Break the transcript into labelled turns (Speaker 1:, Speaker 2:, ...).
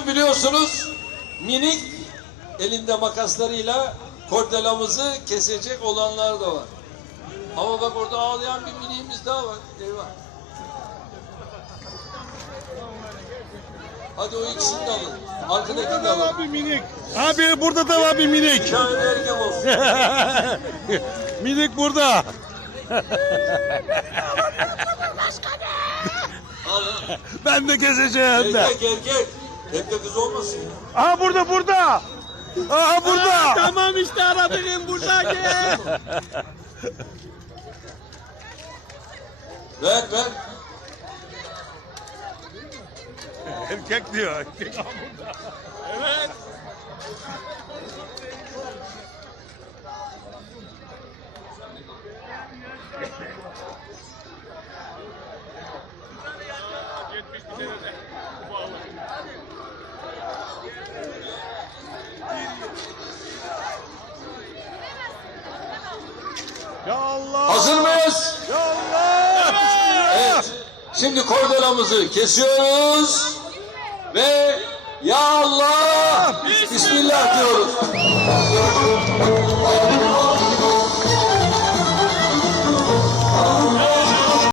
Speaker 1: Bugün biliyorsunuz minik elinde makaslarıyla kordelamızı kesecek olanlar da var. Ama bak orada ağlayan bir miniğimiz daha var. Eyvah. Hadi o ikisini de alın. Arkadakini de alın.
Speaker 2: bir minik. Abi burada da var bir minik.
Speaker 1: Erkek olsun.
Speaker 2: minik burada.
Speaker 1: Alın.
Speaker 2: Ben de keseceğim de.
Speaker 1: Erkek erkek. Hep de kız olmasın ya.
Speaker 2: Aha burada burada. Aha burada.
Speaker 3: Tamam işte aradığım buradaki.
Speaker 1: Ver ver.
Speaker 2: Erkek diyor. Erkek.
Speaker 3: evet.
Speaker 2: Ya Allah.
Speaker 1: Hazır mıyız?
Speaker 2: Ya Allah.
Speaker 1: Evet. Şimdi kordelamızı kesiyoruz ve ya Allah.